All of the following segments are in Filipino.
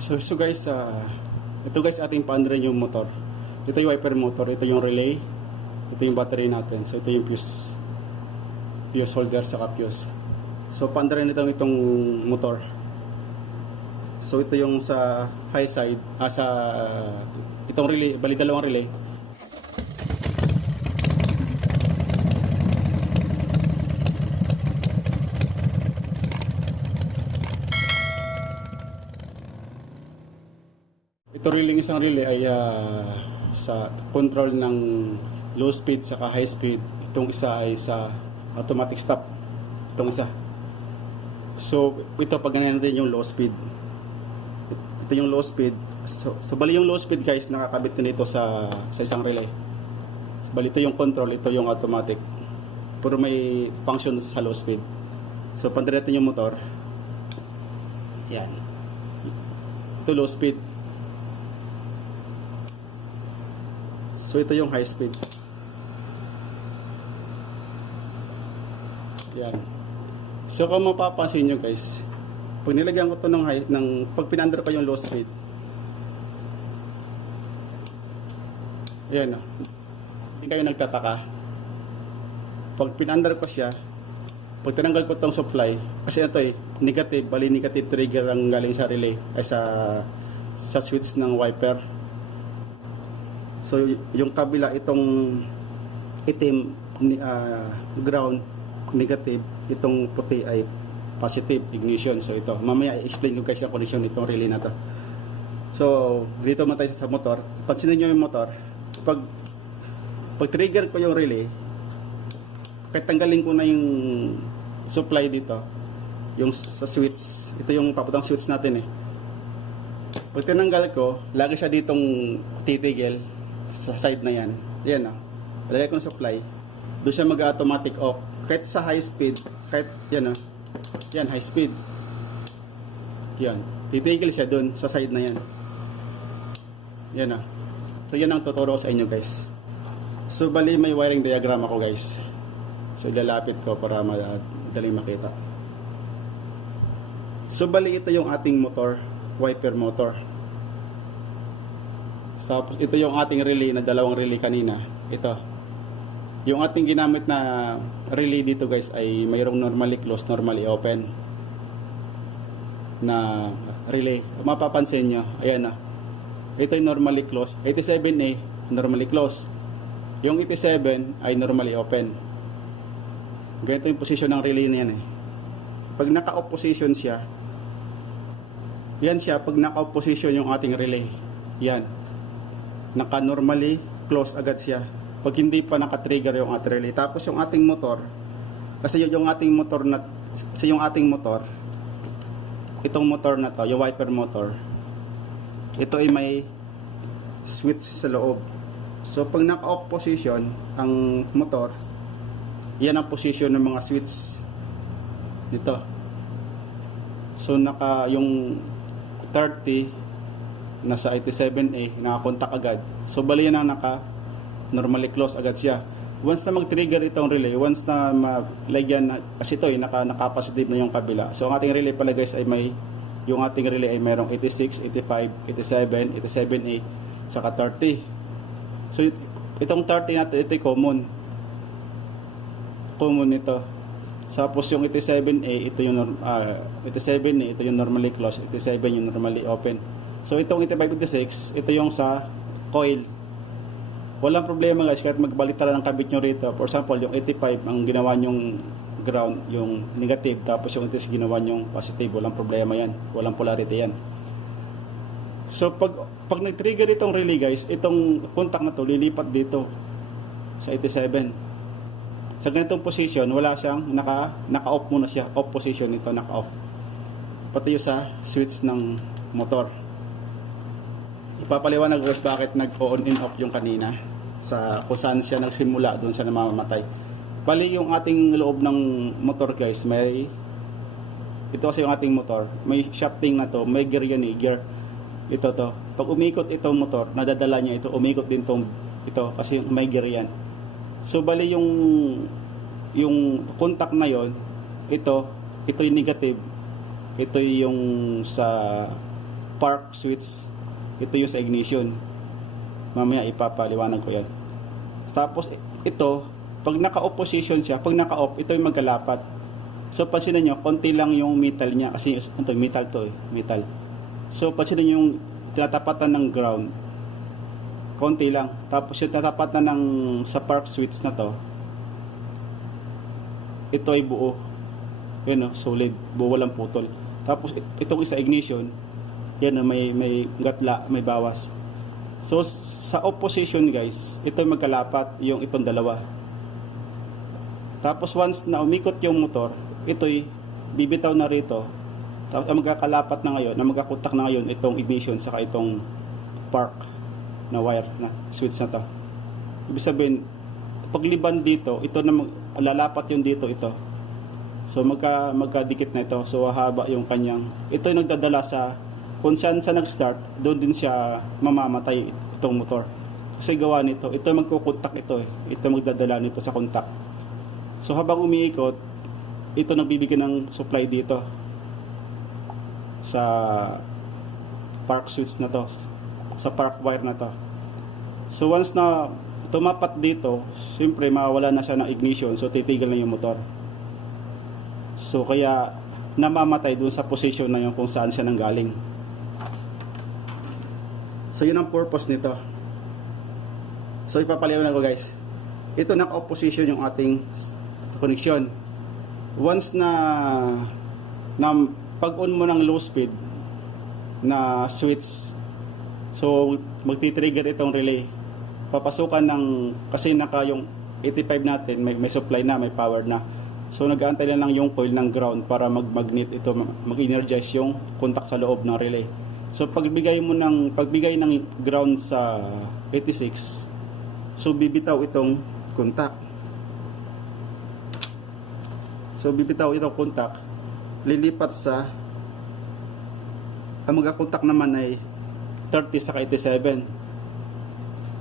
So guys, ito guys ating paandrin yung motor. Ito yung wiper motor, ito yung relay, ito yung battery natin. So ito yung fuse holder sa fuse. So paandrin itong motor. So ito yung sa high side, sa itong relay, bali dalawang relay. Ito relay, isang relay ay sa control ng low speed saka high speed. Itong isa ay sa automatic stop. Itong isa. So ito pag ganyan natin yung low speed. Ito yung low speed. So bali yung low speed guys nakakabit din ito sa isang relay. So, bali ito yung control, ito yung automatic. Pero may function sa low speed. So pandirin natin yung motor. Yan. Ito low speed. So ito yung high speed. Yan. So kung mapapansin nyo guys, pag nilagyan ko to pag pinandar ko yung low speed, ayan o, hindi kayo nagtataka. Pag pinandar ko siya, pag tinanggal ko tong supply, kasi ito negative, bali negative trigger ang galing sa relay, ay sa switch ng wiper. So yung kabila, itong itim, ground, negative, itong puti ay positive, ignition. So ito, mamaya i-explain ko guys yung connection nitong relay na to. So dito man tayo sa motor. Pag sinan nyo yung motor, pag trigger ko yung relay, kahit tanggalin ko na yung supply dito, yung sa switch, ito yung papatang switch natin pag tinanggal ko, lagi siya ditong titigil sa side na yan. Yan lagay ko ng supply, doon siya mag-automatic off. Kahit sa high speed, kahit yan yan high speed, yan, titigil siya doon sa side na yan. Yan so yan ang tuturo sa inyo guys. So bali may wiring diagram ako guys. So ilalapit ko para madaling makita. So bali ito yung ating motor, wiper motor. Tapos ito yung ating relay na dalawang relay kanina. Ito. Yung ating ginamit na relay dito guys ay mayroong normally closed, normally open na relay. Mapapansin nyo, ayan ito yung normally closed. 87A, normally closed. Yung 87 ay normally open. Ganito yung position ng relay na yan Pag naka-off position siya, yan siya, pag naka-off position yung ating relay, yan, naka-normally close agad siya. Pag hindi pa naka-trigger yung ating relay. Tapos yung ating motor, kasi yung ating motor itong motor na to, yung wiper motor, ito ay may switch sa loob. So pag naka-off position ang motor, yan ang position ng mga switch dito. So yung 30 nasa 87A, nakakontak agad. So bali yan ang normally close agad siya. Once na mag-trigger itong relay, once na malagyan kasi ito naka-positive na yung kabila. So ang ating relay pala guys ay yung ating relay ay mayroong 86, 85, 87, 87A, saka 30. So itong 30 natin, ito ay common ito. Tapos yung 87A, ito yung 87A, ito yung normally close, 87 yung normally open. So itong 85-86, ito yung sa coil. Walang problema guys, kahit magbaliktad ng kabit nyo rito. For example, yung 85 ang ginawa nyong ground, yung negative, tapos yung 86 ginawa nyong positive. Walang problema yan, walang polarity yan. So pag nag-trigger itong relay guys, itong contact na to lilipat dito sa 87. Sa ganitong position, wala siyang naka-off muna siya. Off position ito, naka-off. Pati yung sa switch ng motor. Ipapaliwanag guys bakit nag-on and off yung kanina sa kung saan siya nagsimula, doon siya namamatay. Bali yung ating loob ng motor guys, ito kasi yung ating motor, may shafting na to, may gear yan gear. Ito to. Pag umikot itong motor, nadadala niya ito, umikot din ito kasi may gear yan. So bali yung contact na yon, ito yung negative, ito yung sa spark switch. Ito yung sa ignition. Mamaya ipapaliwanag ko yan. Tapos ito, pag naka-off position siya, pag naka-off, ito yung magkalapat. So pansinin nyo, konti lang yung metal niya. Kasi ito, metal to eh. Metal. So pansinin nyo yung tinatapatan ng ground. Konti lang. Tapos yung tinatapatan ng spark switch na to, ito ay buo. Yan o, solid. Buo, walang putol. Tapos itong isa ignition, yan o, may gatla, may bawas. So sa opposition guys, ito ay magkalapat yung itong dalawa. Tapos once na umikot yung motor, ito'y bibitaw na rito. Tapos magkakalapat na ngayon, magkakontak na ngayon itong ignition saka itong spark na wire na switch na to. Ibig sabihin, pagliban dito, ito na lalapat yung dito ito. So magkadikit na ito. So haba yung kanyang, ito yung nagdadala sa kung saan sa nag-start, doon din siya mamamatay itong motor. Kasi gawa nito, ito magkukontak ito eh. Ito magdadala nito sa kontak. So habang umiikot, ito nagbibigay ng supply dito sa spark switch na to, sa spark wire na to. So once na tumapat dito, siyempre mawawala na siya ng ignition, so titigil na yung motor. So kaya namamatay dun sa position na yun kung saan siya nanggaling. So yun ang purpose nito. So ipapaliwanag ko guys. Ito naka-off position yung ating connection. Once na pag-on mo ng low speed na switch, so magti-trigger itong relay. Papasukan ng, kasi naka yung 85 natin, may supply na, may power na. So nag-aantay lang yung coil ng ground para mag-magnet ito, mag-energize yung contact sa loob ng relay. So pagbigay ng ground sa 86, so bibitaw itong contact. So bibitaw itong contact, lilipat sa, ang magkakontak naman ay 30 saka 87.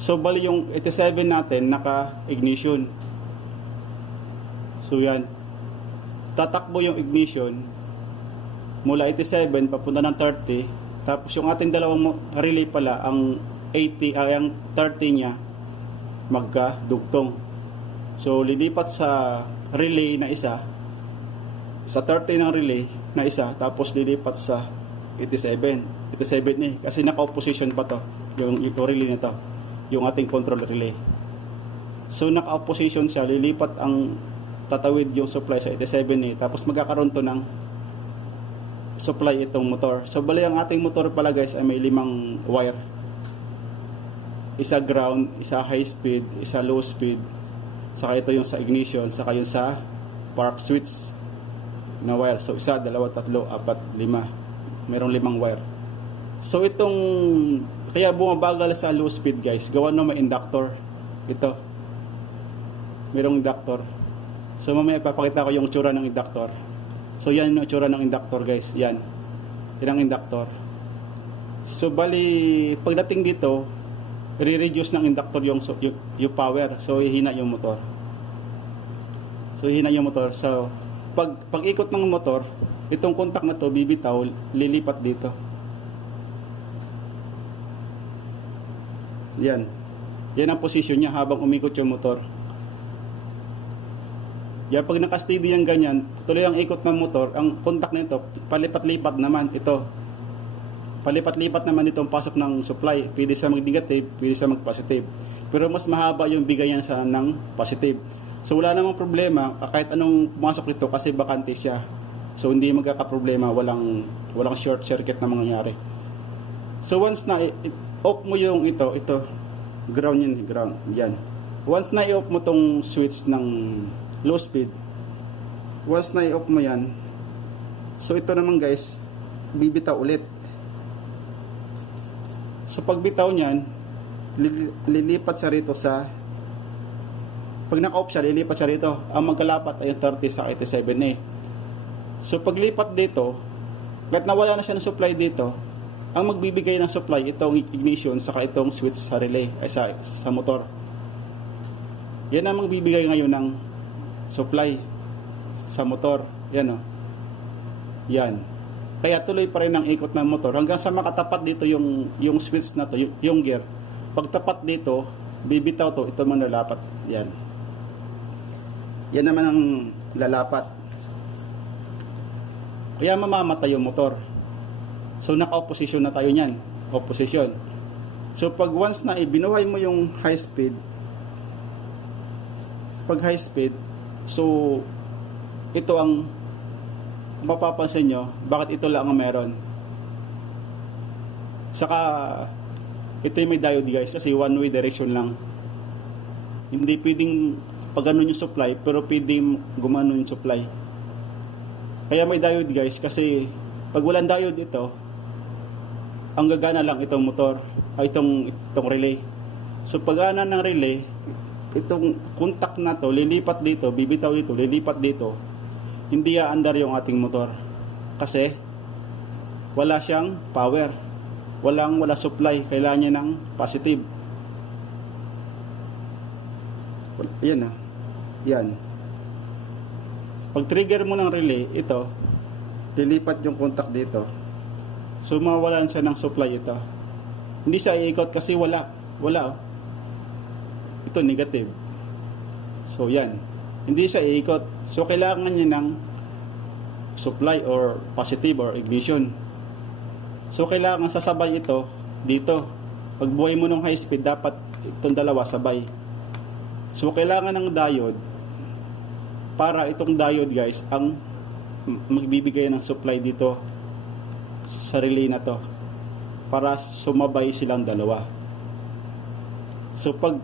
So bali yung 87 natin naka-ignition. So yan, tatakbo yung ignition mula 87 papunta ng 30. Tapos yung ating dalawang relay pala, ang 80 ay ang 30 niya magkadugtong. So lilipat sa relay na isa, sa 30 ng relay na isa, tapos lilipat sa 87 ni, kasi naka-opposition pa to yung relay na to, yung ating control relay. So naka-opposition siya, lilipat ang tatawid yung supply sa 87 ni, tapos magkakaroon to ng supply itong motor. So bali ang ating motor pala guys ay may 5 wire. Isa ground, isa high speed, isa low speed, saka ito yung sa ignition, saka yung sa spark switch na wire. So 1, 2, 3, 4, 5. Merong 5 wire. So itong, kaya bumabagal sa low speed guys, gawa na may inductor. Ito, merong inductor. So mamaya ipapakita ko yung tsura ng inductor. So yan yung tsura ng inductor guys. Yan ang inductor. So bali, pagdating dito, i-reduce ng inductor yung power. So hihina yung motor. So pag ikot ng motor, itong contact na to bibitaw, lilipat dito. Yan ang position niya habang umikot yung motor. Yan, pag naka-steady yung ganyan, tuloy ang ikot ng motor, ang contact nito palipat-lipat naman ito. Palipat-lipat naman itong pasok ng supply. Pwede sa mag-negative, pwede sa mag-positive. Pero mas mahaba yung bigayan sa ng positive. So wala namang problema kahit anong pumasok nito kasi bakante siya. So hindi magkakaproblema, walang short circuit na mangyayari. So once na off mo yung ito ground yan. Once na i-off mo tong switch ng low speed, once na i-off mo yan, so ito naman guys, bibitaw ulit. So pagbitaw niyan, lilipat siya rito sa, pag naka-off siya, lilipat siya rito. Ang magkalapat ay yung 30 sa 87 eh. So paglipat dito, kahit nawala na siya ng supply dito, ang magbibigay ng supply itong ignition saka itong switch sa relay ay sa motor. Yan ang magbibigay ngayon ng supply sa motor. Yan o. Yan. Kaya tuloy pa rin ang ikot ng motor hanggang sa makatapat dito yung switch na to, yung gear. Pag tapat dito, bibitaw to, ito man lalapat. Yan. Yan naman ang lalapat. Kaya mamamatay yung motor. So naka-opposition na tayo niyan. Opposition. So pag once na ibinuhay mo yung high speed, pag high speed, so ito ang mapapansin nyo, bakit ito lang ang meron. Saka ito yung may diode guys, kasi one way direction lang. Hindi pwedeng pag ganun yung supply, pero pwedeng gumano yung supply. Kaya may diode guys, kasi pag walang diode ito, ang gagana lang itong motor, ay itong relay. So pag gana ng relay, itong contact na to, lilipat dito, bibitaw dito, lilipat dito, hindi aandar yung ating motor. Kasi wala siyang power. Wala supply. Kailangan niya ng positive. Yan na. Yan. Pag trigger mo ng relay, ito, lilipat yung contact dito. So mawalan siya ng supply ito. Hindi siya iikot kasi wala. Wala. Ito negative. So yan. Hindi siya iikot. So kailangan niya ng supply or positive or ignition. So kailangan sasabay ito dito. Pag buhay mo ng high speed, dapat itong dalawa sabay. So kailangan ng diode para itong diode guys ang magbibigay ng supply dito sa relay na to para sumabay silang dalawa. So pag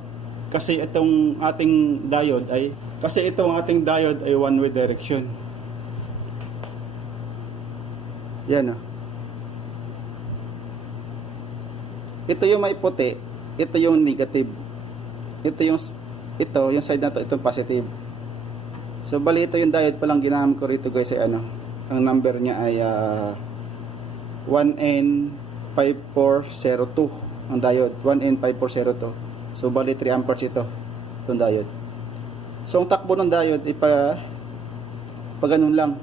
kasi itong ating diode ay one way direction. Yan o. Ito yung may puti, ito yung negative. Ito yung side na to, itong positive. So bali ito yung diode pa lang ginamit ko rito guys ay ang number niya ay 1N5402 ang diode, 1N5402. So bali 3 amperes ito, itong diode. So ang takbo ng diode ay pa ganun lang.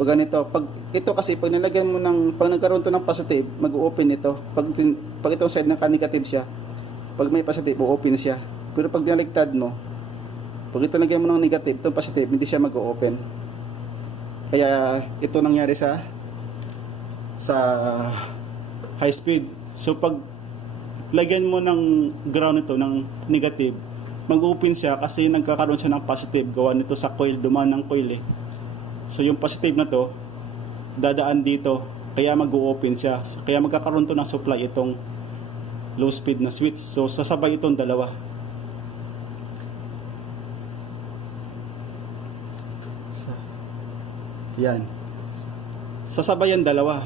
Pag ganito, pag ito kasi pag nilagyan mo pag nagkaroon to ng positive, mag-open ito. Pag itong side naka-negative siya, pag may positive, o-open siya. Pero pag niligtad mo, pag ito lagyan mo ng negative, itong positive, hindi siya mag-open. Kaya ito nangyari sa high speed. So pag lagyan mo ng ground ito ng negative, mag-open siya kasi nagkakaroon siya ng positive gawa nito sa coil, dumaan ng coil eh. So yung positive na to dadaan dito, kaya mag-open siya, kaya magkakaroon to ng supply itong low speed na switch. So sasabay itong dalawa. Yan, sasabay yan dalawa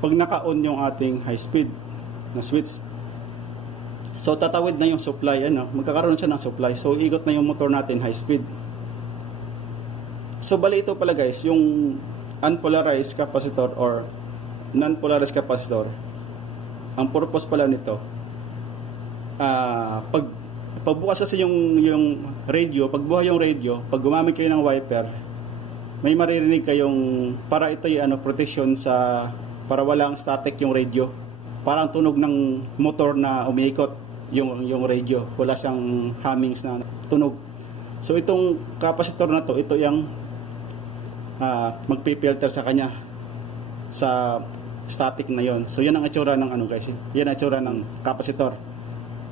pag naka-on yung ating high speed na switch. So tatawid na yung supply, magkakaroon siya ng supply. So ikot na yung motor natin high speed. So bali ito pala guys, yung unpolarized capacitor or non-polarized capacitor. Ang purpose pala nito, pagbukas kasi yung radio, pagbuhay yung radio, pag gumamit kayo ng wiper, may maririnig kayong para ito yung protection para walang static yung radio. Parang tunog ng motor na umiikot yung radio. Wala siyang hummings na tunog. So itong capacitor na to, ito yung magpipilter sa kanya sa static na yon. So yan ang itsura ng guys. Yan ang itsura ng capacitor.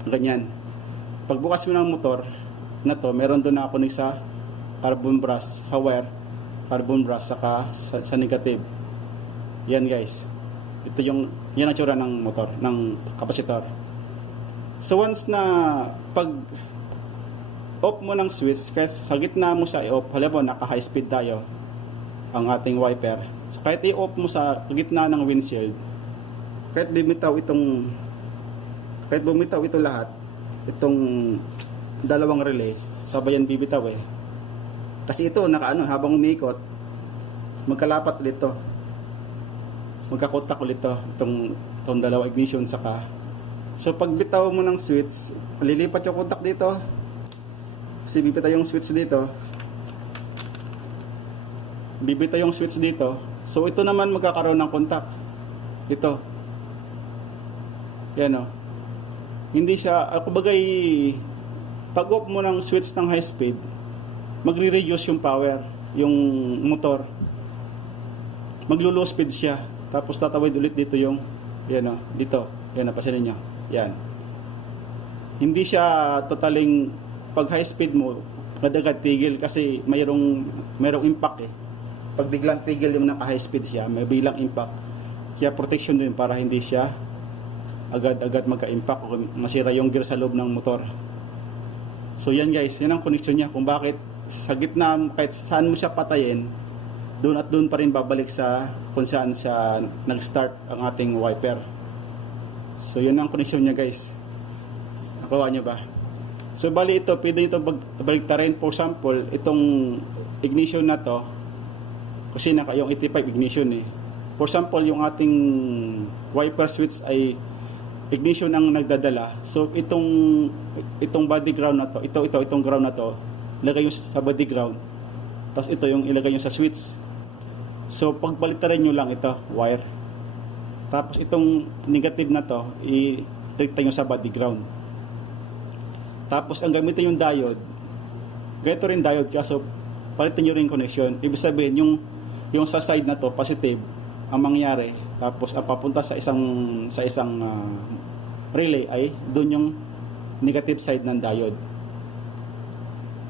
Ganyan. Pagbukas mo ng motor na to, meron doon na connect sa carbon brass, sa wire, carbon brass saka sa negative. Yan guys. Ito yan ang itsura ng motor, ng capacitor. So once na pag off mo ng switch, kasi sa gitna mo siya i-off, halimbawa naka high speed tayo ang ating wiper. So kahit i-off mo sa gitna ng windshield, kahit bumitaw ito lahat, itong dalawang relay, sabayan bibitaw eh. Kasi ito habang umiikot, magkalapat ulit to. Magkakontak ulit to, itong dalawa ignition saka. So pag bitaw mo ng switch, lilipat yung kontak dito. Kasi bibitaw yung switch dito. bibitaw yung switch dito. So ito naman magkakaroon ng contact. Ito. Yan o. Hindi siya, kubagay, pag off mo ng switch ng high speed, magre-reduce yung power, yung motor. Maglo-low speed siya. Tapos tatawid ulit dito yung, yan o, dito. Yan, napasin ninyo. Yan. Hindi siya totaling, pag high speed mo, agad-agad tigil kasi mayroong impact eh. Pag biglang tigil yung naka-high speed siya, may bilang impact. Kaya protection din para hindi siya agad-agad magka-impact o masira yung gear sa loob ng motor. So yan guys, yan ang connection niya kung bakit sa gitna, kahit saan mo siya patayin, doon at doon pa rin babalik sa kung saan siya nag-start ang ating wiper. So yan ang connection niya guys. Nakuha nyo ba? So bali ito, pwede ito baliktarin. For example, itong ignition na to, kasi yung 85 ignition eh. For example, yung ating wiper switch ay ignition ang nagdadala. So itong body ground na to, itong ground na to, ilagay yung sa body ground. Tapos ito yung ilagay yung sa switch. So pagbaliktarin nyo lang ito, wire. Tapos itong negative na to, i-rekta nyo sa body ground. Tapos ang gamitin yung diode, ganito rin diode, kaso palitin nyo rin connection. Ibig sabihin yung sa side na to positive ang mangyari, tapos ang papunta sa isang relay ay doon yung negative side ng diode.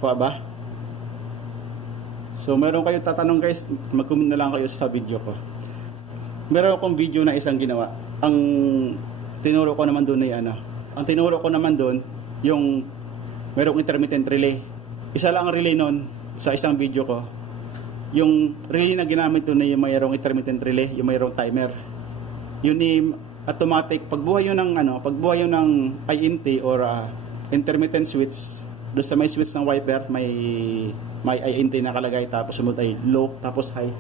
Pa ba? So meron kayo tatanong guys, mag-comment na lang kayo sa video ko. Meron akong video na isang ginawa. Ang tinuro ko naman doon ay ang tinuro ko naman doon yung merong intermittent relay. Isa lang ang relay nun sa isang video ko. Yung relay na ginamit doon ay yung mayroong intermittent relay, yung mayroong timer. Yun ni automatic pagbuhay yun ng INT or intermittent switch. Doon sa may switch ng wiper, may INT nakalagay, tapos sumunod ay low, tapos high.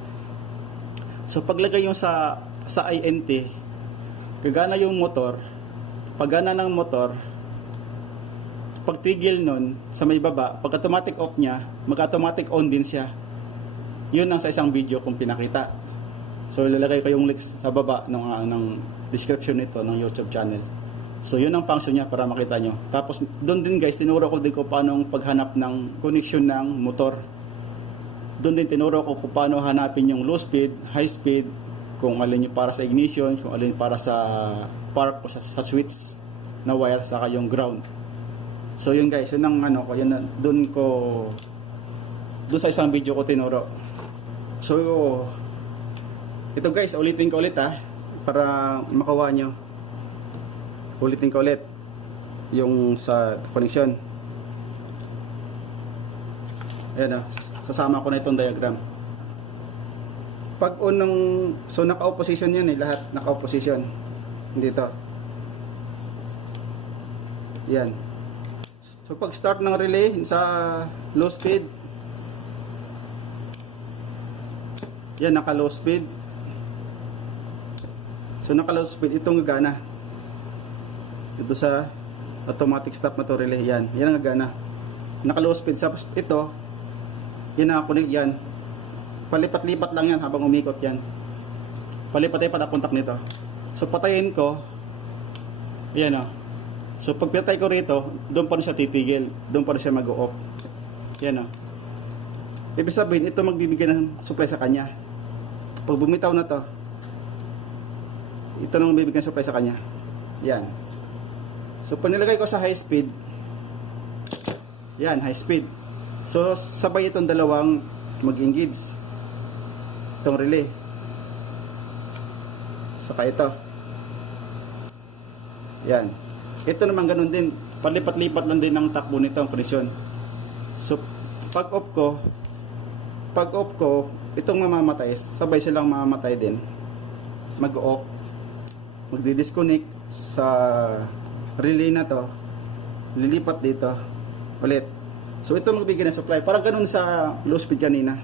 So paglagay yung sa INT, gagana yung motor. Paggana ng motor, pagtigil nun sa may baba, pag automatic off niya, mag-automatic on din siya. Yun ang sa isang video kung pinakita. So ilalagay ko yung link sa baba ng description nito ng YouTube channel. So yun ang function niya para makita nyo. Tapos doon din guys, tinuro ko din kung paano paghanap ng connection ng motor. Doon din tinuro ko kung paano hanapin yung low speed, high speed, kung alin yung para sa ignition, kung alin para sa spark o sa switch na wire, saka yung ground. So yun guys, yun ang doon sa isang video ko tinuro. So ito guys, ulitin ko ulit para makuha nyo. Ulitin ko ulit yung sa connection. Ayan sasama ko na itong diagram. Pag so naka-opposition yan lahat naka-opposition dito. Yan. So pag start ng relay sa low speed, yan naka low speed. So naka low speed itong gagana. Ito sa automatic stop na to relay, yan ang gagana. Naka low speed, tapos ito yan naka-connect yan. Palipat-lipat lang yan habang umikot yan. Palipat-lipat ang contact nito. So patayin ko. Ayan So pag pinatay ko rito, doon pa rin siya titigil. Doon pa rin siya mag-o-off. Yan Ibig sabihin, ito magbibigay ng supply sa kanya. Pag bumitaw na to, ito nang magbibigay ng supply sa kanya. Yan. So pag nilagay ko sa high speed, yan, high speed. So sabay itong dalawang mag-engage. Itong relay. Saka ito. Yan. Ito naman ganun din, palipat-lipat lang din ng takbo nito ang presyon. So pag off ko, itong mamamatay, sabay silang mamamatay din. Mag-off, magdi-disconnect sa relay na to, lilipat dito ulit. So ito magbigay ng supply, parang ganun sa low speed kanina.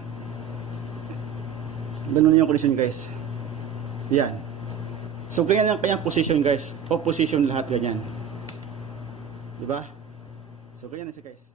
Ganun yung condition guys. Yan. So ganyan ang kanyang position guys, o position lahat ganyan. Diba? So ganyan na siya guys.